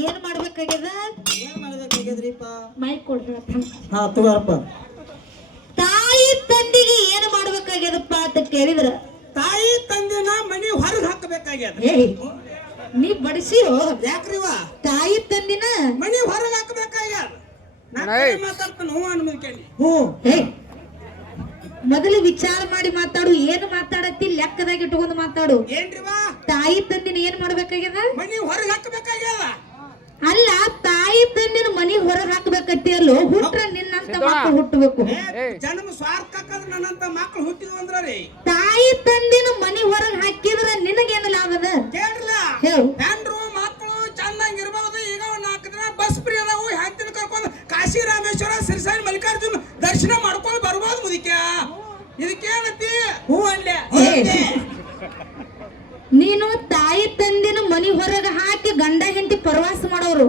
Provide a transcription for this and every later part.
ಏನ್ ಮಾಡ್ಬೇಕಾಗ್ಯದ? ಏನ್ ಮಾಡ್ಬೇಕಾಗ್ಯದ್ರಿಪ್ಪ? ಮೈಕ್ ಹಾ ತಾಯಿ ತಂದಿಗೆ ಏನ್ ಮಾಡ್ಬೇಕಾಗ್ಯದಪ್ಪ ಅಂತ ಕೇಳಿದ್ರ? ತಾಯಿ ತಂದಿನ ಮನಿ ಹೊರಗೆ ಹಾಕಬೇಕಾಗ್ಯದ. ನೀ ಬಡಿಸಿಯೋ ಯಾಕ್ರಿವ? ತಾಯಿ ತಂದಿನ? ಮನಿ ಹೊರಗೆ ಹಾಕಬೇಕಾಗ್ಯದ. ಮೊದಲು ವಿಚಾರ ಮಾಡಿ ಮಾತಾಡು. ಏನು ಮಾತಾಡತ್ತಿ? ಲೆಕ್ಕದಾಗ ಇಟ್ಕೊಂಡು ಮಾತಾಡು. ಏನ್ರಿ ತಾಯಿ ತಂದಿನ ಏನ್ ಮಾಡ್ಬೇಕಾಗ್ಯದ? ಮನಿ ಹೊರಗೆ ಹಾಕಬೇಕಾಗ್ಯದ. ಅಲ್ಲ ತಾಯಿ ತಂದಿನ ಮನಿ ಹೊರಗೆ ಹಾಕ್ಬೇಕತ್ತಿ ಅಲ್ಲೋ? ಹುಟ್ರ ನಿನ್ನಂತ ಮಕ್ಕಳು ಹುಟ್ಟಬೇಕು ಜನ್ಮ ಸ್ವಾರ್ಥ ಹಾಕದ್ರ ನನ್ನಂತ ಮಕ್ಕಳು ಹುಟ್ಟಿದ್ವು ಅಂದ್ರ ರೀ ತಾಯಿ ತಂದಿನ ಮನಿ ಹೊರಗೆ ಹಾಕಿದ್ರ ನಿನಗೇನು ಲಾಭದ ಕೇಳ್ರಲ್ಲ. ಹೇಳು. ಹೆಂಡ್ರು ಮಕ್ಕಳು ಚೆನ್ನಾಗಿ ಇರಬಹುದು ಈಗ ಒಂದ್ ನಾಲ್ಕು ದಿನ ಬಸ್ ಫ್ರೀ ಅದಾವು. ಹೆಂಡತಿನ ಕರ್ಕೊಂಡು ಕಾಶಿ ರಾಮೇಶ್ವರ ಸಿರಿಸಾಯಿ ಮಲ್ಲಿಕಾರ್ಜುನ್ ದರ್ಶನ ಮಾಡ್ಕೊಂಡು ಬರ್ಬೋದು ಮುದಿಕ ಇದಕ್ಕೇನತಿ ಹೂ ಅಲ್ಲೇ ನೀನು ತಾಯಿ ತಂದಿನ ಮನಿ ಹೊರಗೆ ಹಾಕಿ ಗಂಡ ಹೆಂಡತಿ ಪ್ರವಾಸ ಮಾಡೋರು.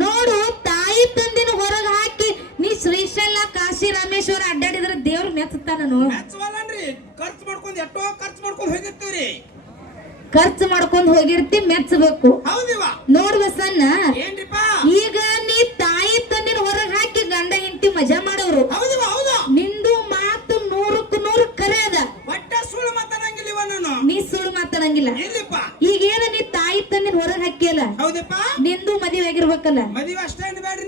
ನೋಡು ತಾಯಿ ತಂದಿನ ಹೊರಗೆ ಹಾಕಿ ನೀ ಶ್ರೀಶೈಲ ಕಾಶಿ ರಾಮೇಶ್ವರ ಅಡ್ಡಾಡಿದ್ರ ದೇವ್ರ ಮೆಚ್ಚವಲ್ಲನ್ರಿ ಖರ್ಚು ಮಾಡ್ಕೊಂಡು ಎಷ್ಟೋ ಖರ್ಚು ಮಾಡ್ಕೊಂಡು ಹೋಗಿರ್ತೀವ್ರಿ. ಖರ್ಚು ಮಾಡ್ಕೊಂಡು ಹೋಗಿರ್ತಿ ಮೆಚ್ಚಬೇಕು ನೋಡ್ಬೇಕು ನೋಡ್ ಬಸನ್ನ ಏನ್ರಿಪ್ಪ ಈಗ ನೀ ತಾಯಿ ತಂದಿನ ಹೊರಗ್ ಹಾಕಿ ಗಂಡ ಹೆಂಡತಿ ಮಜಾ ಮಾಡೋರು ಹೌದಿವ ಹೌದು ನಿಂದು ಮಾತು ನೂರಕ್ಕೆ ನೂರು ಕರೆ ಅದ ಒಟ್ಟ ಸುಳ್ಳು ಮಾತಾಡಂಗಿಲ್ಲ ಇವ ನಾನು ನೀ ಸುಳ್ಳು ಮಾತಾಡಂಗಿಲ್ಲ ಇಲ್ಲಿಪ್ಪ ಈಗೇನ ನೀ ತಾಯಿ ತಂದಿನ ಹೊರಗ್ ಹಾಕಿಯಲ್ಲ ಹೌದಪ್ಪ ನಿಂದು ಮದುವೆ ಆಗಿರ್ಬೇಕಲ್ಲ ಮದುವೆ ಅಷ್ಟೇ ಬೇಡ್ರಿ ನೀವು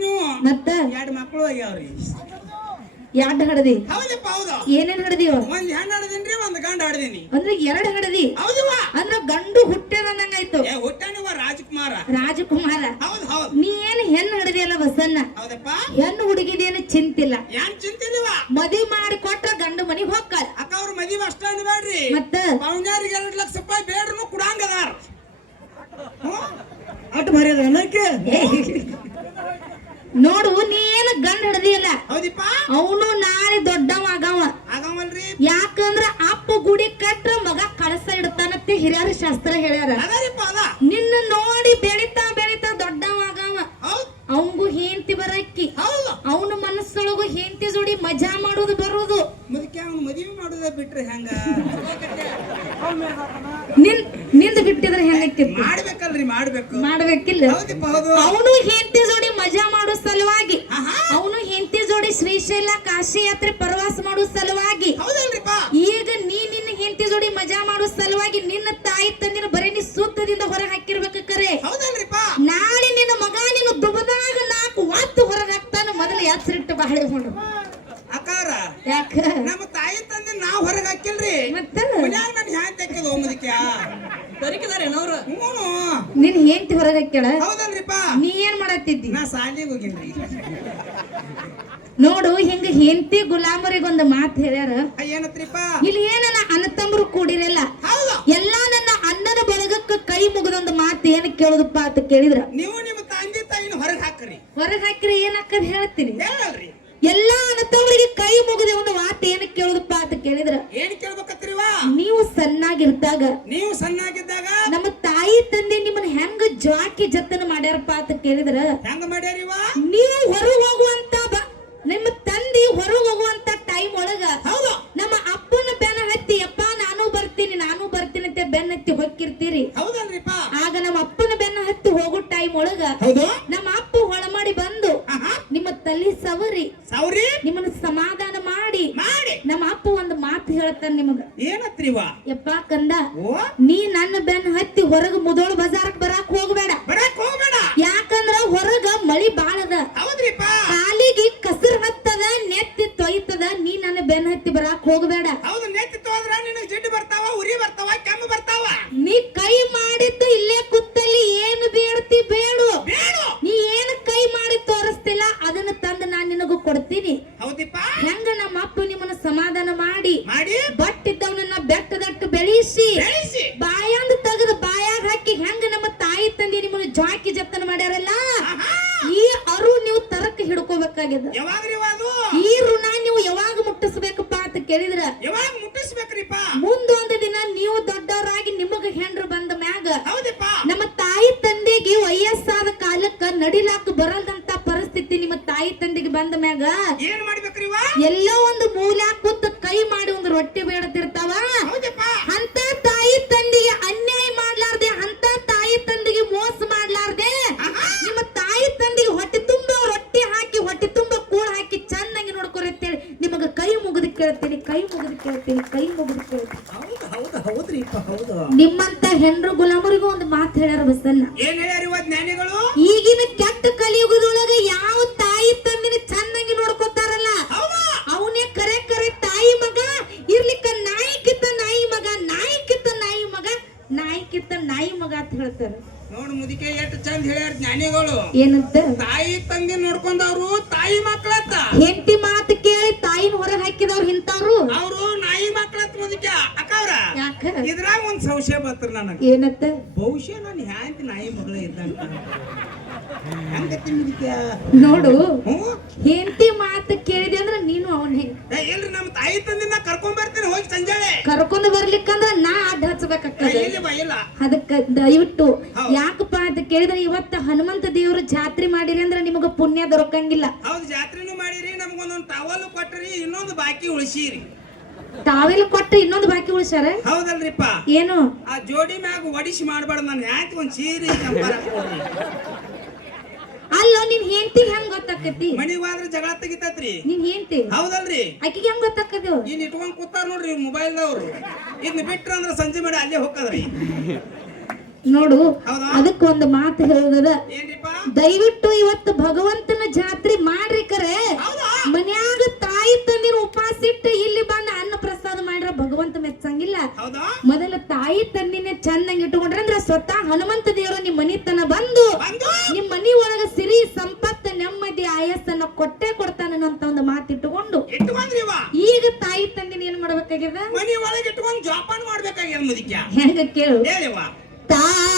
ಮತ್ತ? ಎರಡು ಮಕ್ಕಳು ಆಗ್ಯಾವ್ರಿ. ಎರಡು ಹಡದಿ? ಹೌದಪ್ಪ ಹೌದು. ಏನೇನ್ ಹಡದಿವ ಒಂದ್ ಹೆಣ್ಣು ಹಡದಿನ್ರಿ ಒಂದ್ ಗಂಡ ಹಡದಿನಿ. ಅಂದ್ರೆ ಎರಡ್ ಹಡದಿ? ಹೌದಿವ ಅಂದ್ರ ಗಂಡು ಹುಟ್ಟದಂಗಾಯ್ತು ಏ ಹುಟ್ಟಾನಿವ ರಾಜಕುಮಾರ. ರಾಜಕುಮಾರ. ಹೌದು ಹೌದ್. ನೀ ಏನ್ ಹೆಣ್ಣು ಹಡದಿಯಲ್ಲ ಬಸನ್ನ ಹೌದಪ್ಪ. ಹೆಣ್ಣು ಹುಡುಗಿದೇನು ಚಿಂತಿಲ್ಲ. ಏನ್ ಚಿಂತಿಲ್ವ ಮದಿ ಮಾಡಿ ಕೊಟ್ರ ಗಂಡು ಮನಿಗ್ ಹೋಗ್ಕಲ್. ಅಕ್ಕ ಅವ್ರ ಮದಿ ಅಷ್ಟೇ ಬೇಡ್ರಿ. ಮತ್ತ? ಪೌನ್ಯಾರಿಗೆ ಎರಡ್ ಲಕ್ಷ ರೂಪಾಯಿ ಬೇಡ್ರು ಕುಡಂಗದಾರ. ಅಟ್ ಮರ್ಯಾದ ಅನ್ನಕ್ಕೆ? ನೋಡು ನೀ ಏನು ಗಂಡ ಹಿಡ್ದಿಯಲ್ಲ ಹೌದಿಪ್ಪ? ಅವನು ನಾಳೆ ದೊಡ್ಡವ ಆಗವ. ಯಾಕಂದ್ರ ಅಪ್ಪ ಗುಡಿ ಕಟ್ರ ಮಗ ಕಳಸ ಇಡ್ತಾನತ್ತಿ ಹಿರಿಯರ ಶಾಸ್ತ್ರ ಹೇಳ್ಯಾರ. ನಿನ್ನ ನೋಡಿ ಬೆಳಿತಾ ಬೆಳಿತಾ ದೊಡ್ಡವ ಆಗವ. ಅವಂಗು ಹೇಂತಿ ಬರಕ್ಕಿ ಅವನ ಮನಸ್ಸೊಳಗು ಹೆಂಡತಿ ಜೋಡಿ ಮಜಾ ಮಾಡೋದು ಬರೋದು. ಮದುವೆ ಮಾಡೋದ ಬಿಟ್ರೆ ಹೆಂಗ? ನಿನ್ನಿಂದ ಬಿಟ್ಟಿದ್ರೆ ಮಾಡ್ಬೇಕಲ್ರಿ ಮಾಡ್ಬೇಕು. ಮಾಡ್ಬೇಕಿಲ್ಲ. ಹೌದಿಪ್ಪ ಹೌದು. ಅವನು ಹೆಂಡತಿ ಜೋಡಿ ಮಜಾ ಮಾಡೋ ಸಲುವಾಗಿ ಆಹಾ. ಅವನು ಹೆಂಡತಿ ಜೋಡಿ ಶ್ರೀಶೈಲ ಕಾಶಿ ಯಾತ್ರೆ ಪ್ರವಾಸ ಮಾಡೋ ಸಲುವಾಗಿ ಹೌದಲ್ರಿಪ್ಪ. ಈಗ ನೀ ನಿನ್ನ ಹೆಂಡತಿ ಜೋಡಿ ಮಜಾ ಮಾಡೋ ಸಲುವಾಗಿ ನಿನ್ನ ತಾಯಿ ತಂದಿನ ಬರೀ ನೀ ಸುತ್ತದಿಂದ ಹೊರ ಹಾಕಿರ್ಬೇಕು ಕರೆ ಹೌದಲ್ರಿಪ್ಪ ನಾಳೆ ನಿನ್ನ ಮಗ ನೀನು ದುಬದಾಗ ನಾಲ್ಕು ವಾತ್ತು ಹೊರಗೆ ಹಾಕ್ತಾನ ಮೊದಲು ಎಚ್ಚರಿಟ್ಟು ಬಾಳೆ ಮಾಡು ಅಕ್ಕಾರ ಯಾಕ ನಮ್ಮ ತಾಯಿ ತಂದೆ ನಾವ್ ಹೊರಗ್ ಹಾಕಿಲ್ರಿ ಮತ್ತ ಮನ್ಯಾಗ ನನ್ ಹ್ಯಾಂಗ್ ತೆಕ್ಕದು ಮುದಕ್ಯ ಅವ್ರ ಹ್ಞೂ ನಿನ್ ಹೆಂಡತಿ ಹೊರಗೆ ಹಾಕ್ಯಾಳ ಹೌದಲ್ರಿಪ್ಪ ನೀ ಏನ್ ಮಾಡತ್ತಿದ್ದಿ ನಾ ಸಾಲಿಗೆ ಹೋಗಿನ್ರಿ. ನೋಡು ಹಿಂಗ ಹೆಂಡತಿ ಗುಲಾಮರಿಗೊಂದು ಮಾತು ಹೇಳ್ಯಾರ. ಏನತ್ರಿಪ್ಪ? ಇಲ್ಲಿ ಏನನ್ನ ಅಣ್ಣತಮ್ಮರು ಕೂಡಿರಲ್ಲ? ಎಲ್ಲಾ ನನ್ನ ಅಣ್ಣನ ಬಳಗಕ್ಕ ಕೈ ಮುಗಿದೊಂದು ಮಾತು ಏನ್ ಕೇಳುದಪ್ಪ ಅಂತ ಕೇಳಿದ್ರ? ನೀವು ನಿಮ್ಮ ತಂದೆ ತಾಯಿನ ಹೊರಗೆ ಹಾಕ್ರಿ. ಹೊರಗ್ ಏನ್ ಏನಾಕದ್ ಹೇಳ್ತೀನಿ? ಹೇಳಲ್ರಿ ಎಲ್ಲಾ ಅಣ್ಣತಮ್ಮರಿಗೆ ಕೈ ಮುಗಿದೆ ಒಂದು ಮಾತು ಏನು ಕೇಳುದಪ್ಪ ಅಂತ ಕೇಳಿದ್ರ? ಏನ್ ಕೇಳ್ಬೇಕತ್ರಿವ ನೀವು ಸಣ್ಣಾಗಿರ್ತಾಗ ನೀವು ಸಣ್ಣಾಗಿದ್ದಾಗ? ನಮ್ಮ ತಾಯಿ ತಂದೆ ನಿಮ್ಮನ್ನ ಹೆಂಗ ಜಾಕಿ ಜತನ ಮಾಡ್ಯಾರಪ್ಪ ಅಂತ ಕೇಳಿದ್ರ? ಹೆಂಗ ಮಾಡ್ಯಾರಿವ ನೀವು ಹೊರಗೆ ಹೋಗುವಂತ ನಿಮ್ಮ ತಂದೆ ಹೊರಗೆ ಹೋಗುವಂತ ಟೈಮ್ ಒಳಗ ಹೌದು. ನಮ್ಮ ಅಪ್ಪನ ಬೆನ್ನ ಹತ್ತಿ ಅಪ್ಪ ನಾನು ಬರ್ತೀನಿ ನಾನು ಬರ್ತೀನಿ ಅಂತ ಬೆನ್ನ ಹತ್ತಿ ಹೊಕ್ಕಿರ್ತೀರಿ ಹೌದಲ್ರಿಪ್ಪ. ಆಗ ನಮ್ಮ ಅಪ್ಪನ ಬೆನ್ನ ಹತ್ತಿ ಹೋಗೋ ಟೈಮ್ ಒಳಗ ಹೌದು. ನಮ್ಮ ಅಪ್ಪ ಹೊಳ ಮಾಡಿ ಬಂದು ಆಹಾ ನಿಮ್ಮ ತಲೆ ಸವರಿ. ಸವರಿ? ನಿಮ್ಮನ್ನ ಸಮಾಧಾನ ಮಾಡಿ. ಮಾಡಿ. ನಮ್ಮ ಅಪ್ಪ ಒಂದು ಮಾತು ಹೇಳ್ತಾನೆ ನಿಮಗ. ಏನತ್ರಿವ? ಯಪ್ಪ ಕಂದ ನೀ ನನ್ನ ಬೆನ್ನ ಹತ್ತಿ ಹೊರಗ ಮುದೋಳ ಬಜಾರಕ್ ಬರಕ್ ಹೋಗ್ಬೇಡ ಯಾಕಂದ್ರ ಹೊರಗ ಮಳಿ ಬಾಳದ ಹೌದ್ರಿಪ್ಪ ಕಾಲಿಗೆ ಕಸರ್ ಹತ್ತದ ನೆತ್ತಿ ತೊಯ್ತದ ನೀ ನನ್ನ ಬೆನ್ನ ಹತ್ತಿ ಬರಾಕ್ ಹೋಗ್ಬೇಡ ಹೌದು ನೆತ್ತಿ ತೋದ್ರ ನಿನಗ್ ಜಿಡ್ಡು ಬರ್ತಾವ ಉರಿ ಬರ್ತಾವ ಕೆಮ್ಮು ಬರ್ತಾವ ನೀ ಕೈ ಮಾಡಿದ್ದು ಇಲ್ಲೇ ಕುತ್ತಲ್ಲಿ ಏನು ಬೇಡ್ತಿ ಬೇಡು ಬೇಡು ನೀ ಏನು ಕೈ ಮಾಡಿ ತೋರಿಸ್ತಿಲ್ಲ ಅದನ್ನ ತಂದು ನಾನ್ ನಿನಗೂ ಕೊಡ್ತೀನಿ ಹೌದಿಪ್ಪ ಹೆಂಗ ನಮ್ಮ ಅಪ್ಪ ನಿಮ್ಮನ್ನ ಸಮಾಧಾನ ಮಾಡಿ ಮಾಡಿ ಬಟ್ಟಿದ್ದವನನ್ನ ಬೆಟ್ಟದಟ್ಟು ಬೆಳೆಸಿ ಬೆಳೆಸಿ ಬಾಯಾಂದ ತೆಗೆದು ಬಾಯಾಗ ಹಾಕಿ ಹೆಂಗ ನಮ್ಮ ತಾಯಿ ತಂದೆ ನಿಮ್ಮನ್ನ ಜಾಕಿ ಜತನ ಮಾಡ್ಯಾರಲ್ಲ ಆಹಾ ಈ ಅರು ನೀವು ತರಕ ಹಿಡ್ಕೋಬೇಕಾಗ್ಯದ ಯಾವಾಗ್ರಿವ ಅದು ಈ ಋಣ ನೀವು ಯಾವಾಗ ಅಂತ ಯಾವಾಗ ಮುಟ್ಟಿಸ್ಬೇಕ್ರಿಪ್ಪ? ಮುಂದೊಂದು ದಿನ ನೀವು ದೊಡ್ಡವರಾಗಿ ನಿಮಗ ಹೆಂಡ್ರು ಬಂದ ಮ್ಯಾಗ ಹೌದಿಪ್ಪ. ನಮ್ಮ ತಾಯಿ ತಂದೆಗೆ ವಯಸ್ಸಾದ ಕಾಲಕ್ಕ ನಡಿಲಾಕ ಬರಲ್ದಂತ ಪರಿಸ್ಥಿತಿ ನಿಮ್ಮ ತಾಯಿ ತಂದೆಗೆ ಬಂದ ಮ್ಯಾಗ ಏನ್ ಮಾಡ್ಬೇಕ್ರಿ ಎಲ್ಲೋ ಒಂದು ಮೂಲ ಕೂತ ಕೈ ಮಾಡಿ ಒಂದು ರೊಟ್ಟಿ ಬೇಡತಿರ್ತಾವ ಹೌದಪ್ಪ ಅಂತ ತಾಯಿ ತಂದೆಗೆ ಅನ್ಯಾಯ ಮಾಡ್ಲಾರ್ದೆ ಅಂತ ತಾಯಿ ತಂದೆಗೆ ಮೋಸ ಮಾಡ್ಲಾರ್ದೆ ನಿಮ್ಮ ತಾಯಿ ತಂದೆಗೆ ಹೊಟ್ಟೆ ತುಂಬ ರೊಟ್ಟಿ ಹಾಕಿ ಹೊಟ್ಟೆ ತುಂಬ ಕೂಳ್ ಹಾಕಿ ಮಾಡ್ಕೊರಿ ಅಂತೇಳಿ ನಿಮಗ ಕೈ ಮುಗಿದು ಕೇಳ್ತೀನಿ ಕೈ ಮುಗಿದು ಕೇಳ್ತೀನಿ ಕೈ ಮುಗಿದು ಕೇಳ್ತೀನಿ ಹೌದು ಹೌದು ಹೌದ್ರಿಪ್ಪ ಹೌದು ನಿಮ್ಮಂತ ಹೆಣ್ರು ಗುಲಾಮರಿಗೂ ಒಂದು ಮಾತು ಹೇಳ್ಯಾರ ಬಸನ್ನ ಏನ್ ಹೇಳ್ಯಾರ ಇವತ್ ಜ್ಞಾನಿಗಳು? ಈಗಿನ ಕೆಟ್ಟ ಕಲಿಯುಗದೊಳಗೆ ಯಾವ ತಾಯಿ ತಂದಿನ ಚೆನ್ನಾಗಿ ನೋಡ್ಕೊತಾರಲ್ಲ? ಹೌದಾ? ಅವನೇ ಕರೆ ಕರೆ ತಾಯಿ ಮಗ ಇರ್ಲಿಕ್ಕ ನಾಯಿ ಕಿತ್ತ ನಾಯಿ ಮಗ ನಾಯಿ ಕಿತ್ತ ನಾಯಿ ಮಗ ನಾಯಿ ಕಿತ್ತ ನಾಯಿ ಮಗ ಅಂತ ಹೇಳ್ತಾರೆ. ನೋಡು ಮುದಿಕೆ ಎಷ್ಟು ಚಂದ ಹೇಳ್ಯಾರ ಜ್ಞಾನಿಗಳು. ಏನಂತ? ತಾಯಿ ತಂದೆ ನೋಡ್ಕೊಂಡವ್ರು ತಾಯಿ ಮಕ್ಕಳತ್ತ ಹೆಂಡತಿ ಮಾತು ಕೇಳಿ ತಾಯಿನ ಹೊರಗೆ ಹಾಕಿದವ್ರು ಇಂತವ್ರು ಅವರು ನಾಯಿ ಮಕ್ಕಳತ್ತ ಮುದಿಕೆ ಯಾಕ? ಇದ್ರಾಗ ಒಂದ್ ಸಂಶಯ ಬತ್ರ ನನಗ. ಏನತ್ತ? ಬಹುಶಃ ನಾನು ಹ್ಯಾಂತಿ ನಾಯಿ ಮಗಳೇ ಇದ್ದಂತ ಹಂಗತಿ ನೋಡು ಹೆಂಡತಿ ಮಾತು ಕೇಳಿದೆ ಅಂದ್ರೆ ನೀನು ಅವನ್ ಹೆಂಗ್ ನಮ್ ಇಲ್ರಿ ನಮ್ಮ ತಾಯಿ ತಂದಿನ ಕರ್ಕೊಂಡ್ ಬರ್ತೀನಿ ಹೋಗಿ ಸಂಜಾಳೆ. ಕರ್ಕೊಂಡು ಬರ್ಲಿಕ್ಕಂದ್ರ ನಾ ಅಡ್ಡ ಹಚ್ಚಬೇಕಾಗ್ತದೆ ಅದಕ್ಕ ದಯವಿಟ್ಟು. ಯಾಕಪ್ಪ ಅಂತ ಕೇಳಿದ್ರೆ ಇವತ್ತ ಹನುಮಂತ ದೇವರು ಜಾತ್ರೆ ಮಾಡಿರಿ ಅಂದ್ರೆ ನಿಮಗೆ ಪುಣ್ಯ ದೊರಕಂಗಿಲ್ಲ. ಹೌದು ಜಾತ್ರೆನು ಮಾಡಿರಿ ನಮ್ಗೊಂದೊಂದು ಟವಲ್ ಕೊಟ್ಟರಿ ಇನ್ನೊಂದು ಬಾಕಿ ಉಳಿಸಿರಿ. ತಾವೆಲ್ಲ ಕೊಟ್ಟ ಇನ್ನೊಂದು ಬಾಕಿ ಉಳಿಸ್ಯಾರ? ಹೌದಲ್ರಿಪ್ಪ. ಏನು? ಆ ಜೋಡಿ ಮ್ಯಾಗ ಒಡಿಸಿ ಮಾಡ್ಬಾರ್ದು ನಾನು ಯಾಕೆ ಒಂದ್ ಸೀರೆ ಚಂಪಾರ ಕೊಡ್ರಿ ಅಲ್ಲ ನಿನ್ ಹೆಂಡತಿ ಹೆಂಗ್ ಗೊತ್ತಾಕತಿ ಮನಿಗ್ ಹೋದ್ರೆ ಜಗಳ ತೆಗಿತತ್ರಿ. ನಿನ್ ಹೆಂಡತಿ? ಹೌದಲ್ರಿ. ಆಕಿಗೆ ಹೆಂಗ್ ಗೊತ್ತಾಕದು? ಇನ್ ಇಟ್ಕೊಂಡ್ ಕೂತಾರ ನೋಡ್ರಿ ಮೊಬೈಲ್ದವ್ರು. ಇದನ್ನ ಬಿಟ್ರ ಅಂದ್ರ ಸಂಜೆ ಮಾಡಿ ಅಲ್ಲೇ ಹೋಗ್ತದ್ರಿ. ನೋಡು ಅದಕ್ಕ ಒಂದು ಮಾತು ಹೇಳದ ದಯವಿಟ್ಟು ಇವತ್ತು ಭಗವಂತನ ಜಾತ್ರೆ ಮಾಡ್ರಿ ಕರೆ. ಮನ್ಯಾಗ ತಾಯಿ ತಂದಿನ ಉಪವಾಸ ಇಟ್ಟು ಇಲ್ಲಿ ಬಂದ ಅನ್ನ ಪ್ರಸಾದ ಮಾಡ್ರ ಭಗವಂತ ಮೆಚ್ಚಂಗಿಲ್ಲ. ಮೊದಲ ತಾಯಿ ತಂದಿನೇ ಚೆನ್ನಾಗಿ ಇಟ್ಟುಕೊಂಡ್ರೆ ಅಂದ್ರೆ ಸ್ವತಃ ಹನುಮಂತ ದೇವರು ನಿಮ್ ಮನಿತನ ಬಂದು ಬಂದು? ನಿಮ್ ಮನಿ ಒಳಗ ಸಿರಿ ಸಂಪತ್ತು ನೆಮ್ಮದಿ ಆಯಸ್ಸನ್ನ ಕೊಟ್ಟೆ ಕೊಡ್ತಾನೆ ಅಂತ ಒಂದು ಮಾತು ಇಟ್ಟುಕೊಂಡು. ಈಗ ತಾಯಿ ತಂದಿನ ಏನ್ ಮಾಡ್ಬೇಕಾಗ್ಯದ? ಮನಿ ಒಳಗೆ ಇಟ್ಕೊಂಡು ಜೋಪಾನ ಮಾಡ್ಬೇಕಾಗ್ಯದ ಹೆಂಗ ಕೇಳು? ತಾ ತಾಯಿ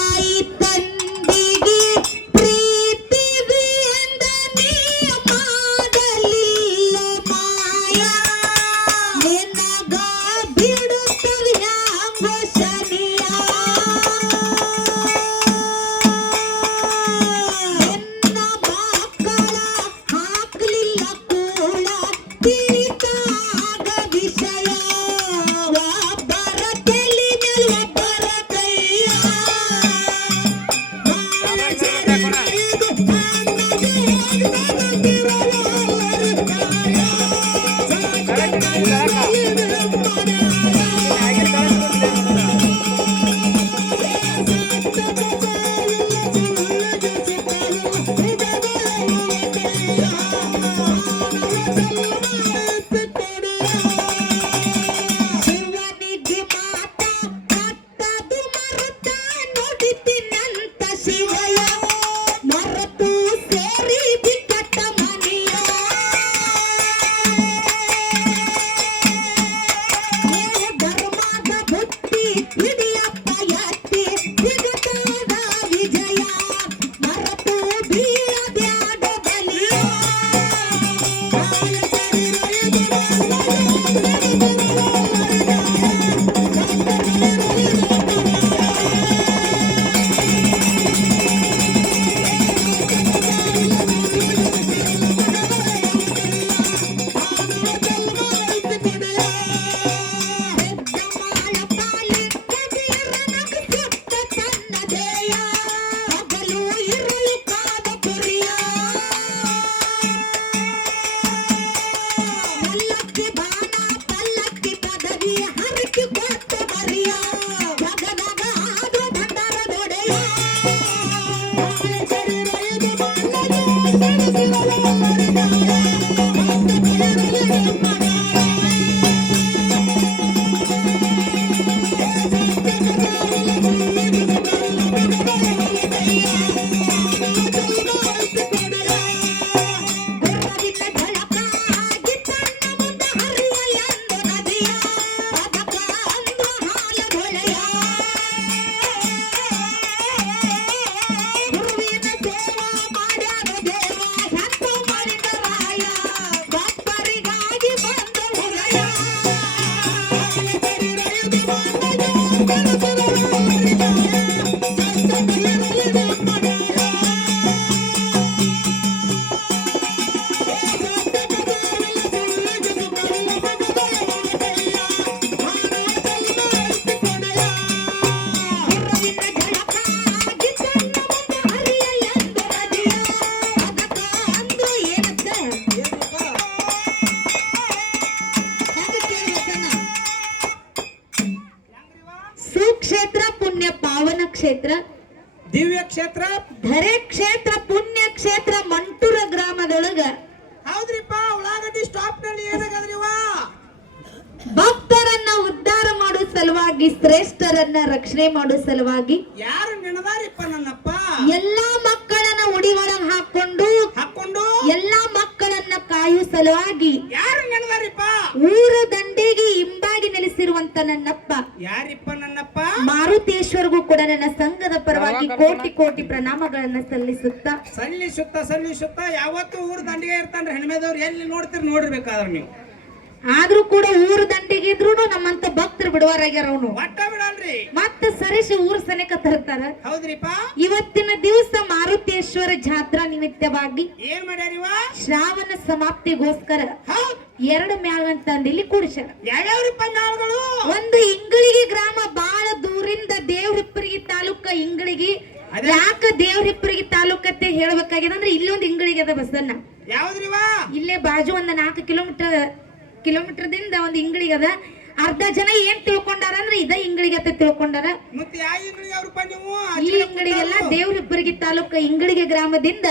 ಕ್ಷೇತ್ರ? ದಿವ್ಯ ಕ್ಷೇತ್ರ? ಧರೆ ಕ್ಷೇತ್ರ ಪುಣ್ಯ ಕ್ಷೇತ್ರ ಮಂಟೂರ ಗ್ರಾಮದೊಳಗ. ಹೌದ್ರಿಪ್ಪ ಉಳ್ಳಾಗಡ್ಡಿ ಸ್ಟಾಪ್ನಲ್ಲಿ ಏನಾಗದ್ರಿವ ಭಕ್ತರನ್ನ ಉದ್ಧಾರ ಮಾಡೋ ಸಲುವಾಗಿ ಶ್ರೇಷ್ಠರನ್ನ ರಕ್ಷಣೆ ಮಾಡೋ ಸಲುವಾಗಿ ಯಾರು ನೆನದಾರಿಪ್ಪ ನನ್ನಪ್ಪ? ಎಲ್ಲಾ ಮಕ್ಕಳನ್ನ ಉಡಿವರ ಹಾಕೊಂಡು ಹಾಕೊಂಡು? ಎಲ್ಲಾ ಮಕ್ಕಳನ್ನ ಕಾಯೋ ಸಲುವಾಗಿ ಯಾರು ನೆನದಾರಿಪ್ಪ ಊರ ದಂಡೆಗೆ ಹಿಂಬಾಗಿ ನೆಲೆಸಿರುವಂತ ನನ್ನಪ್ಪ. ಯಾರಿಪ್ಪ ನನ್ನಪ್ಪ ಮಾರುತೇಶ್ವರ್ಗೂ ಕೂಡ ನನ್ನ ಸಂಘದ ಪರವಾಗಿ ಕೋಟಿ ಕೋಟಿ ಪ್ರಣಾಮಗಳನ್ನ ಸಲ್ಲಿಸುತ್ತಾ. ಸಲ್ಲಿಸುತ್ತ ಸಲ್ಲಿಸುತ್ತ ಯಾವತ್ತೂ ಊರ್ ದಂಡಿಗೆ ಇರ್ತಾನ್ರಿ. ಹೆಣ್ಮೆದವ್ರು ಎಲ್ಲಿ ನೋಡ್ತೀರಿ ನೋಡಿರ್ಬೇಕಾದ್ರೆ ನೀವು. ಆದ್ರೂ ಕೂಡ ಊರ ದಂಡಿಗೆ ಇದ್ರು ನಮ್ಮಂತ ಭಕ್ತರು ಬಿಡುವಾರಾಗ್ಯಾರ ಅವನು ಒಟ್ಟ ಬಿಡಲ್ರಿ. ಮತ್ತ ಸರಿಸಿ ಊರ ಸನೇಕ ತರ್ತಾರ. ಹೌದ್ರಿಪ್ಪ. ಇವತ್ತಿನ ದಿವಸ ಮಾರುತೇಶ್ವರ ಜಾತ್ರಾ ನಿಮಿತ್ತವಾಗಿ ಏನ್ ಮಾಡ್ಯಾರಿವ ಶ್ರಾವಣ ಸಮಾಪ್ತಿಗೋಸ್ಕರ ಎರಡು ಎರಡು ಅಂತ ಇಲ್ಲಿ ಕೂಡಿಸ್ಯಾರ. ಯಾವ್ಯಾವ್ರಿಪ್ಪ ಒಂದು ಇಂಗಳಿಗೆ ಗ್ರಾಮ ಬಹಳ ದೂರಿಂದ ದೇವ್ರಿಪ್ಪರಿಗೆ ತಾಲೂಕ ಇಂಗಳಿಗೆ. ಯಾಕ ದೇವ್ರಿಪ್ಪರಿಗೆ ತಾಲೂಕತ್ತೆ ಹೇಳ್ಬೇಕಾಗ್ಯದ ಅಂದ್ರೆ ಇಲ್ಲಿ ಒಂದು ಇಂಗಳಿಗೆ ಅದ ಬಸ್ಸನ್ನ ಯಾವ್ದ್ರಿವಾ? ಇಲ್ಲೇ ಬಾಜು ಒಂದ್ ನಾಲ್ಕು ಕಿಲೋಮೀಟರ್ ಕಿಲೋಮೀಟರ್ದಿಂದ ಒಂದು ಇಂಗಳಿಗೆ ಅದ ಅರ್ಧ ಜನ ಏನ್ ತಿಳ್ಕೊಂಡಾರ ಅಂದ್ರೆ ಇದ ಇಂಗಳಿಗೆ ಅಂತ ತಿಳ್ಕೊಂಡಾರ. ಮತ್ತೆ ಯಾವ ಇಂಗ್ಳಿಗೆ ಅವ್ರಪ್ಪ ನೀವು? ಈ ಇಂಗಳಿಗೆಲ್ಲ ದೇವ್ರಿಬ್ಬರಿಗೆ ತಾಲೂಕ ಇಂಗಳಿಗೆ ಗ್ರಾಮದಿಂದ.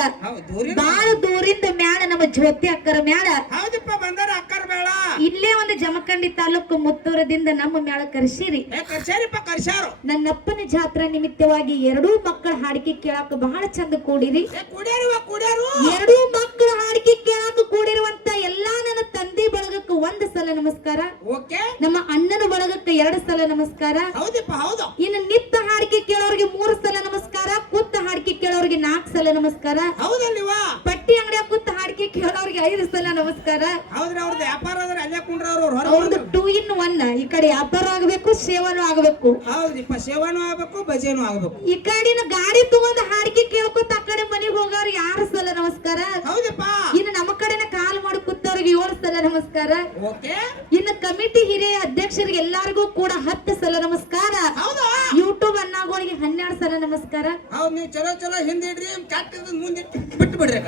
ಬಾಳ ದೂರಿಂದ ಮ್ಯಾಲ ನಮ್ಮ ಜ್ಯೋತಿ ಅಕ್ಕರ ಮ್ಯಾಲ. ಹೌದಪ್ಪ ಬಂದಾರ ಅಕ್ಕರ್ ಮ್ಯಾಳ ಇಲ್ಲೇ ಒಂದು ಜಮಖಂಡಿ ತಾಲೂಕು ಮುತ್ತೂರದಿಂದ ನಮ್ಮ ಮ್ಯಾಳ ಕರ್ಸಿರಿ. ನನ್ನಪ್ಪನ ಜಾತ್ರಾ ನಿಮಿತ್ತವಾಗಿ ಎರಡೂ ಮಕ್ಕಳ ಹಾಡಿಕೆ ಕೇಳಾಕ ಬಹಳ ಚಂದ ಕೂಡಿರಿ. ಎರಡೂ ಮಕ್ಕಳ ಹಾಡಿಕೆ ಕೇಳಾಕ ಕೂಡಿರುವಂತ ಎಲ್ಲಾ ನನ್ನ ತಂದೆ ಬಳಗಕ್ಕೂ ಒಂದು ಸಲ ನಮಸ್ಕಾರ. ಓಕೆ. ನಮ್ಮ ಅಣ್ಣನ ಬಳಗಕ್ಕೆ ಎರಡು ಸಲ ನಮಸ್ಕಾರ. ಹೌದಪ್ಪ ಹೌದು. ಇನ್ನು ನಿತ್ತ ಹಾಡಿಕೆ ಕೇಳೋರಿಗೆ ಮೂರು ಸಲ ನಮಸ್ಕಾರ ಕುತ್ತ ಹಾಡಿಕೆ ಕೇಳೋರಿಗೆ ನಾಲ್ಕು ಸಲ ನಮಸ್ಕಾರ. ಪಟ್ಟಿ ಅಂಗಡಿಯ ಕುತ್ತ ಹಾಡಿಕೆ ಕೇಳೋರಿಗೆ ಐದು ಸಲ ನಮಸ್ಕಾರ. ಅವ್ರದ್ದು ಟೂ ಇನ್ ಒನ್ ಈ ಕಡೆ ವ್ಯಾಪಾರ ಆಗಬೇಕು ಸೇವಾನು ಆಗಬೇಕು. ಸೇವಾನು ಸೇವನೂ ಆಗ್ಬೇಕು ಭಜೆನು ಆಗ್ಬೇಕು. ಈ ಕಡೆನ ಗಾಡಿ ತಗೊಂಡು ಹಾಡಿಕೆ ಕೇಳ್ಕೊತ ಆ ಕಡೆ ಮನೆಗೆ ಹೋಗೋರಿಗೆ ಆರು ಸಲ ನಮಸ್ಕಾರ. ಹೌದಪ್ಪ. ಇನ್ನು ನಮ್ಮ ಕಡೆನ ಕಾಲ್ ಮಾಡಿ ಕೂತವ್ರಿಗೆ ಏಳು ಸಲ ನಮಸ್ಕಾರ. ಓಕೆ. ಇನ್ನು ಕಮಿಟಿ ಹಿರಿಯ ಅಧ್ಯಕ್ಷರಿಗೆ ಎಲ್ಲಾರ್ಗೂ ಕೂಡ ಹತ್ತು ಸಲ ನಮಸ್ಕಾರ. ಯೂಟ್ಯೂಬ್ ಅನ್ನಾಗೋರಿಗೆ ಹನ್ನೆರಡು ಸಲ ನಮಸ್ಕಾರ. ಚಲೋ ಚಲೋ ಹಿಂದಿಡ್ರಿ ಮುಂದೆ ಬಿಟ್ಟು ಬಿಡ್ರಿ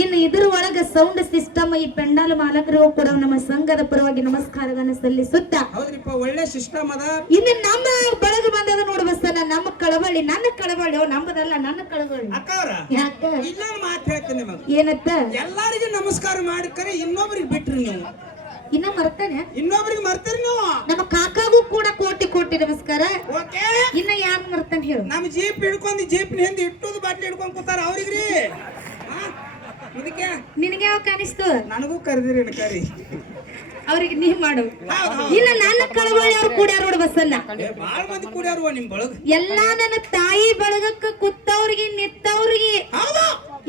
ಇನ್ನು ಇದ್ರ ಒಳಗ ಸೌಂಡ್ ಸಿಸ್ಟಮ್ ಈ ಪೆಂಡಾಲ್ ಮಾಲಕರು ಕೂಡ ನಮ್ಮ ಸಂಘದ ಪರವಾಗಿ ನಮಸ್ಕಾರಗಳನ್ನ ಸಲ್ಲಿಸುತ್ತ. ಹೌದ್ರಿಪ್ಪ ಒಳ್ಳೆ ಸಿಸ್ಟಮ್ ಅದ. ಇನ್ನು ನಮ್ಮ ಬಳಗ ಬಂದದ ನೋಡು ಬಸ್ಸನ ನಮ್ಮ ಕಳವಳ್ಳಿ ನನ್ನ ಕಳವಳ್ಳಿ ನಮ್ಮದಲ್ಲ ನನ್ನ ಕಳವಳ್ಳಿ. ಅಕ್ಕ ಇನ್ನೊಂದು ಮಾತು ಹೇಳ್ತೀನಿ ನಿಮಗೆ. ಏನತ್ತ? ಎಲ್ಲರಿಗೂ ನಮಸ್ಕಾರ ಮಾಡಿ ಕರೆ ಇನ್ನೊಬ್ರಿಗೆ ಬಿಟ್ರಿ ನೀವು. ಇನ್ನ ಮರ್ತಾನೆ? ಇನ್ನೊಬ್ರಿಗೆ ಮರ್ತೀರಿ ನೀವು. ನಮ್ಮ ಕಾಕಾಗೂ ಕೂಡ ಕೋಟಿ ಕೋಟಿ ನಮಸ್ಕಾರ. ಓಕೆ. ಇನ್ನ ಯಾರು ಮರ್ತಾನೆ ಹೇಳು? ನಮ್ಮ ಜೀಪ್ ಹಿಡ್ಕೊಂಡು ಜೀಪ್ ಹಿಂದೆ ಇಟ್ಟುದು ಬಾಟ್ಲಿ ಹಿಡ್ಕೊಂಡು ಕೂತಾರ ಅವ್ರಿಗ್ರಿ. ಹಾ? ಅದಕ್ಕೆ ನಿನಗೆ ಯಾವ ಕಾಣಿಸ್ತು? ನನಗೂ ಕರೆದಿರಿ ಕರಿ. ಅವ್ರಿಗೆ ನೀ ಮಾಡು. ಇಲ್ಲ ನನ್ನ ಕಳವಳಿ ಅವ್ರು ಕೂಡ ನೋಡು ಬಸ್ಸನ್ನ. ಬಾಳ ಮಂದಿ ಕೂಡ್ಯಾರುವ ನಿಮ್ ಬಳಗ. ಎಲ್ಲಾ ನನ್ನ ತಾಯಿ ಬಳಗಕ್ಕ ಕುತ್ತವ್ರಿಗೆ ನಿತ್ತವ್ರಿಗೆ.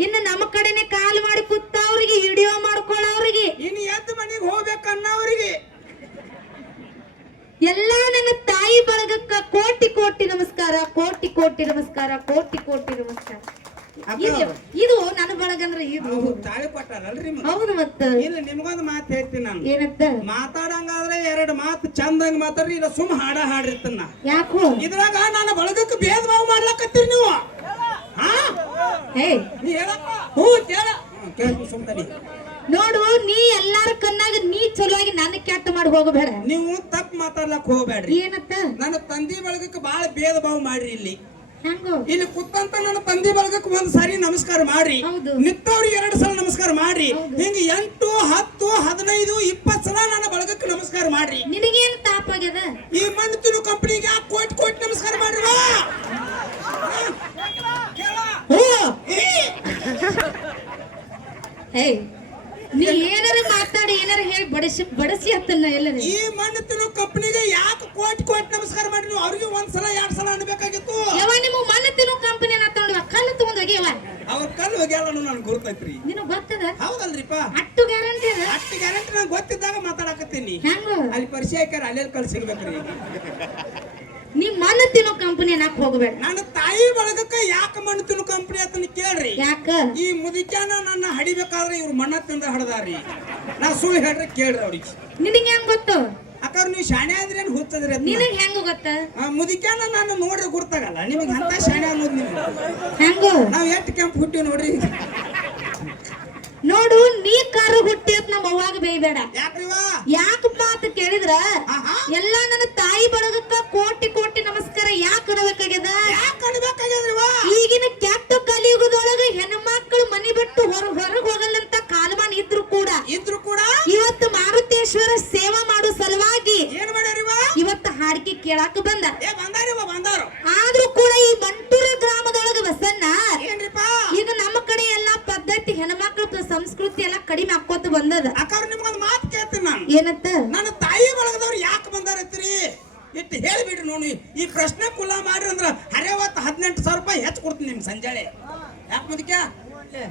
ಇನ್ನು ನಮ್ಮ ಕಡೆನೆ ಕಾಲ್ ಮಾಡಿ ಕುತ್ತವ್ರಿಗೆ ವಿಡಿಯೋ ಮಾಡ್ಕೊಳ್ಳೋರಿಗೆ ಇನ್ನು ಎದ್ದು ಮನೆಗೆ ಹೋಗ್ಬೇಕು ಅನ್ನೋರಿಗೆ ಎಲ್ಲಾ ನನ್ನ ತಾಯಿ ಬಳಗಕ್ಕ ಕೋಟಿ ಕೋಟಿ ನಮಸ್ಕಾರ ಕೋಟಿ ಕೋಟಿ ನಮಸ್ಕಾರ ಕೋಟಿ ಕೋಟಿ ನಮಸ್ಕಾರ. ಇದು ಇದು ನನ್ನ ಬಳಗಂದ್ರೆ ಇದು. ತಾಳಿ ಕೊಟ್ಟಾರಲ್ರಿ ಹೌದು ಮತ್ತ. ಇಲ್ಲ ನಿಮ್ಗೊಂದು ಮಾತು ಹೇಳ್ತೀನಿ ನಾನು. ಏನಂತ? ಮಾತಾಡಂಗಾದ್ರೆ ಎರಡು ಮಾತು ಚಂದಂಗ್ ಮಾತಾಡ್ರಿ ಇಲ್ಲ ಸುಮ್ ಹಾಡ ಹಾಡಿರ್ತನ ಯಾಕೋ? ಇದ್ರಾಗ ನನ್ನ ಬಳಗಕ್ಕೆ ಭೇದ ಭಾವ ಮಾಡ್ಲಕತ್ತೀರಿ ನೀವು? ಹಾ? ಹ್ಞೂ ಕೇಳ. ನೋಡು ನೀ ಎಲ್ಲಾರ ಕನ್ನಾಗ ನೀ ಚಲುವಾಗಿ ನನ್ನ ಕೆಟ್ಟ ಮಾಡಿ ಹೋಗಬೇಡ. ನೀವು ತಪ್ಪು ಮಾತಾಡ್ಲಕ್ ಹೋಗ್ಬೇಡ್ರಿ. ಏನತ್ತ ನನ್ನ ತಂದಿ ಬಳಗಕ್ಕೆ ಬಹಳ ಭೇದ ಭಾವ ಮಾಡ್ರಿ ಇಲ್ಲಿ. ಇಲ್ಲಿ ಕುತ್ತಂತ ನನ್ನ ತಂದೆ ಬಳಗಕ್ಕೆ ಒಂದ್ ಸಾರಿ ನಮಸ್ಕಾರ ಮಾಡ್ರಿ. ನಿತ್ತವ್ರಿ ನಿತ್ತವ್ರಿಗೆ ಎರಡು ಸಲ ನಮಸ್ಕಾರ ಮಾಡ್ರಿ. ಹಿಂಗ ಎಂಟು ಹತ್ತು ಹದಿನೈದು ಇಪ್ಪತ್ತು ಸಲ ನನ್ನ ಬಳಗಕ್ಕೆ ನಮಸ್ಕಾರ ಮಾಡ್ರಿ. ನಿನಗೇನು ತಾಪ ಆಗ್ಯದ? ಈ ಮಣ್ಣು ತಿನ್ನು ಕಂಪನಿಗೆ ಕೋಟಿ ಕೋಟಿ ನಮಸ್ಕಾರ ಮಾಡ್ರಿ ಹಾ? ನೀ ಏನಾರ ಮಾತಾಡಿ ಏನಾರ ಹೇಳಿ ಬಡಿಸಿ ಬಡಸಿ ಹತ್ತನ್ನ ಎಲ್ಲರ ಈ ಮಣ್ಣು ತಿನ್ನೋ ಕಂಪನಿಗೆ ಯಾಕೆ ಕೋಟಿ ಕೋಟಿ ನಮಸ್ಕಾರ ಮಾಡಿ ನೀವು? ಅವ್ರಿಗೆ ಒಂದ್ ಸಲ ಎರಡ್ ಸಲ ಅನ್ಬೇಕಾಗಿತ್ತು. ಯಾವ ನಿಮ್ಮ ಮನೆ ತಿನ್ನೋ ಕಂಪನಿ ಏನ ತಗೊಂಡು ಕಲ್ಲು ತಗೊಂಡ್ ಹೋಗ್ಯವ ಅವ್ರ ಕಲ್ಲು ಹೋಗ್ಯಾಳ ನನ್ಗೆ ಗುರ್ತೈತ್ರಿ ನಿನಗ್ ಗೊತ್ತದ? ಹೌದಲ್ರಿಪ್ಪ. ಅಟ್ಟು ಗ್ಯಾರಂಟಿ ಅದ? ಅಷ್ಟು ಗ್ಯಾರಂಟಿ ನಂಗೆ ಗೊತ್ತಿದ್ದಾಗ ಮಾತಾಡಕತ್ತೀನಿ. ಹೆಂಗೋ? ಅಲ್ಲಿ ಪರಿಚಯ ಹಾಕ್ಯಾರ ಅಲ್ಲೇ ಕಲ್ ಸಿಗ್ಬೇಕ್ರಿ ನೀ ಮಣ್ಣು ತಿನ್ನೋ ಕಂಪನಿ ನಾಕ್ ಹೋಗ್ಬೇಡ. ನನ್ನ ತಾಯಿ ಬಳಗಕ್ಕ ಯಾಕೆ ಮಣ್ಣು ತಿನ್ನು ಕಂಪನಿ ಅಂತ ಕೇಳ್ರಿ. ಯಾಕ? ಈ ಮುದಿಕಾನ ನನ್ನ ಹಡಿಬೇಕಾದ್ರೆ ಇವ್ರು ಮಣ್ಣ ತಿಂದ ಹಡದಾರಿ ನಾ ಸುಳ್ಳು ಹೇಳ್ರಿ ಕೇಳ್ರಿ ಅವ್ರಿಗೆ. ನಿನಗೆ ಹೆಂಗ್ ಗೊತ್ತು? ಅಕ್ಕ ನೀವು ಶಾಣೆ ಆದ್ರೆ ಏನ್ ಹುಚ್ಚದ್ರಿ ನಿನಗೆ ಹೆಂಗ್ ಗೊತ್ತ? ಆ ಮುದಿಕ್ಯಾನ ನಾನು ನೋಡ್ರಿ ಗುರ್ತಾಗಲ್ಲ. ನಿಮಗೆ ಅಂತ ಶಾಣೆ ಅನ್ನೋದು ನಿಮ್ಗೆ. ಹೆಂಗೋ? ನಾವ್ ಎಷ್ಟು ಕೆಂಪು ಹುಟ್ಟಿವಿ ನೋಡ್ರಿ ನೋಡು ನೀ ಕಾರು ಹುಟ್ಟಿ ಅಂತ ನಮ್ಮ ಅವ್ವಾಗ ಬೇಯ್ಬೇಡ. ಯಾಕ ಯಾಕಪ್ಪ ಅಂತ ಕೇಳಿದ್ರ. ಎಲ್ಲಾ ನನ್ನ ತಾಯಿ ಬಳಗಕ್ಕ ಕೋಟಿ ಕೋಟಿ ನಮಸ್ಕಾರ ಯಾಕೆ ಅನ್ಬೇಕಾಗ್ಯದ? ಈಗಿನ ಕೆಟ್ಟ ಕಲಿಯುಗದೊಳಗ ಹೆಣ್ಮಕ್ಳು ಮನಿ ಬಿಟ್ಟು ಹೊರ ಹೊರಗ್ ಹೋಗಲ್ಲಂತ ಕಾಲಮಾನ ಇದ್ರು ಕೂಡ. ಇದ್ರು ಕೂಡ? ಇವತ್ತು ಮಾರುತೇಶ್ವರ ಸೇವಾ ಮಾಡೋ ಸಲುವಾಗಿ ಏನ್ ಮಾಡ್ಯಾರಿವ? ಇವತ್ತು ಹಾಡಿಕೆ ಕೇಳಾಕ ಬಂದ. ಆದ್ರೂ ಕೂಡ ಈ ಮಂಟೂರ ಗ್ರಾಮದೊಳಗ ಬಸನ್ನ ಏನ್ರಿಪ್ಪ ಈಗ ನಮ್ಮ ಕಡೆ ಎಲ್ಲಾ ಪದ್ಧತಿ ಹೆಣ್ಮಕ್ಳ ಪ- ಸಂಸ್ಕೃತಿ ಎಲ್ಲ ಕಡಿಮೆ ಆಕೋತ ಬಂದದ? ಅಕ್ಕವ್ರ ನಿಮ್ಗೊಂದು ಮಾತು ಕೇಳ್ತೀನಿ ನಾನು. ಏನತ್ತ ನನ್ನ ತಾಯಿ ಬಳಗದವ್ರು ಯಾಕೆ ಬಂದಾರತ್ರಿ ಇಟ್ಟು ಹೇಳಿಬಿಡ್ರಿ ನೋಡಿ. ಈ ಪ್ರಶ್ನೆ ಕುಲ ಮಾಡ್ರಿ ಅಂದ್ರ ಹರೇವತ್ತು ಹದಿನೆಂಟು ಸಾವಿರ ರೂಪಾಯಿ ಹೆಚ್ಚು ಕೊಡ್ತೀನಿ ನಿಮ್ ಸಂಜಾಳೆ. ಯಾಕೆ ಮುದಕ್ಕೆ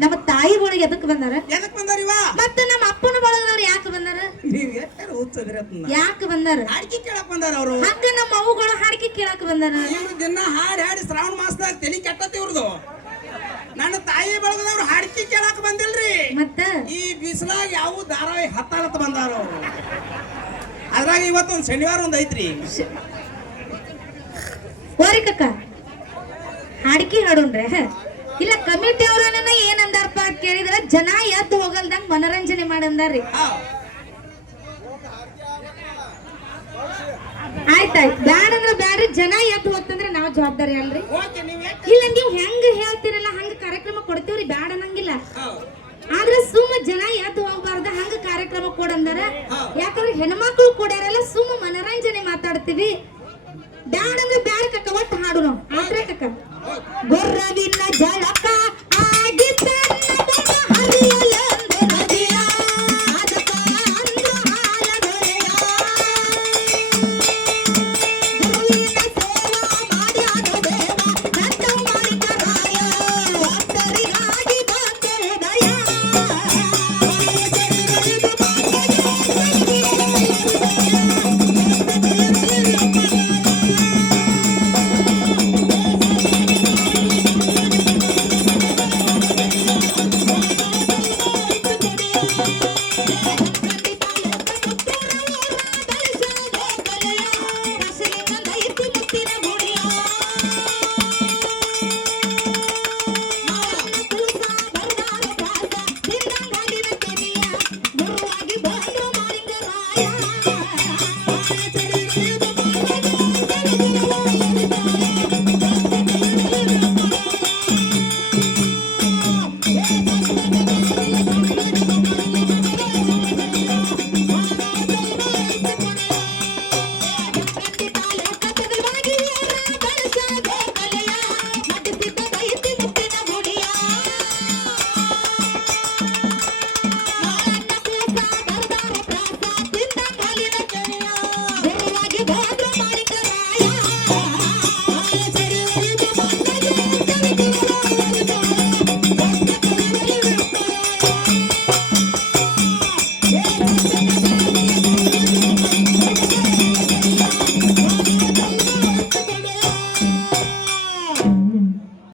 ನಮ್ಮ ತಾಯಿ ಒಳಗೆ ಎದಕ್ ಬಂದಾರ? ಎದಕ್ ಬಂದಾರಿವ ಮತ್ತೆ ನಮ್ಮ ಅಪ್ಪನ ಬಳಗದವ್ರು ಯಾಕೆ ಬಂದಾರ? ನೀವು ಎಷ್ಟಾರು ಅದನ್ನ ಯಾಕೆ ಬಂದಾರ? ಹಾಡಿಕೆ ಕೇಳಕ್ ಬಂದಾರ ಅವರು. ಹಂಗ ನಮ್ಮ ಅವುಗಳು ಹಾಡಿಕೆ ಕೇಳಕ್ ಬಂದಾರ? ಇವ್ರು ದಿನ ಹಾಡಿ ಹಾಡಿ ಶ್ರಾವಣ ಮಾಸದಾಗ ತಲಿ ಕೆಟ್ಟತಿ ಇವ್ರದು. ನನ್ನ ತಾಯಿ ಬಳಗದವ್ರು ಹಾಡ್ಕಿ ಕೇಳಕ್ ಬಂದಿಲ್ರಿ. ಮತ್ತ? ಈ ಬಿಸಿಲಾಗ ಯಾವ ಧಾರಾವಾಹಿ ಹತ್ತಾಳತ್ ಬಂದಾರ. ಅವ್ರು ಅದ್ರಾಗ ಇವತ್ತೊಂದು ಶನಿವಾರ ಒಂದ್ ಐತ್ರಿ. ಓರಿ ಕಕ್ಕ ಹಾಡಿಕೆ ಹಾಡೋಣ್ರೆ ಇಲ್ಲ ಕಮಿಟಿ ಅವ್ರನ್ನ ಏನ್ ಅಂದಾರಪ್ಪ ಅಂತ ಕೇಳಿದ್ರ ಜನ ಎದ್ದು ಹೋಗಲ್ದಂಗ ಮನರಂಜನೆ ಮಾಡಂದಾರ್ರಿ. ಆಯ್ತಾಯ್ತು. ಬ್ಯಾಡ ಅಂದ್ರ ಬ್ಯಾಡ್ರಿ ಜನ ಎದ್ದು ಹೋಗ್ತಂದ್ರ ಜವಾಬ್ದಾರಿ ಅಲ್ರಿ? ಇಲ್ಲ ನೀವು ಹೆಂಗ್ ಹೇಳ್ತಿರಲ್ಲ ಹಂಗ ಕಾರ್ಯಕ್ರಮ ಕೊಡ್ತೀವ್ರಿ ಬ್ಯಾಡ ಅನ್ನಂಗಿಲ್ಲ. ಆದ್ರೆ ಸುಮ್ಮ ಜನ ಎದ್ದು ಹೋಗ್ಬಾರ್ದ ಹಂಗ ಕಾರ್ಯಕ್ರಮ ಕೊಡಂದಾರ ಯಾಕಂದ್ರೆ ಹೆಣ್ಮಕ್ಳು ಕೊಡ್ಯಾರಲ್ಲ ಸುಮ್ಮ ಮನರಂಜನೆ ಮಾತಾಡ್ತೀವಿ. ಬ್ಯಾಡ ಅಂದ್ರೆ ಬ್ಯಾಡ ಕಕ್ಕ ಒಟ್ಟು ಹಾಡು ನಾವು ಆದ್ರೆ ಕಕ್ಕ ಗೊರ್ರವಿನ ಜಳಕ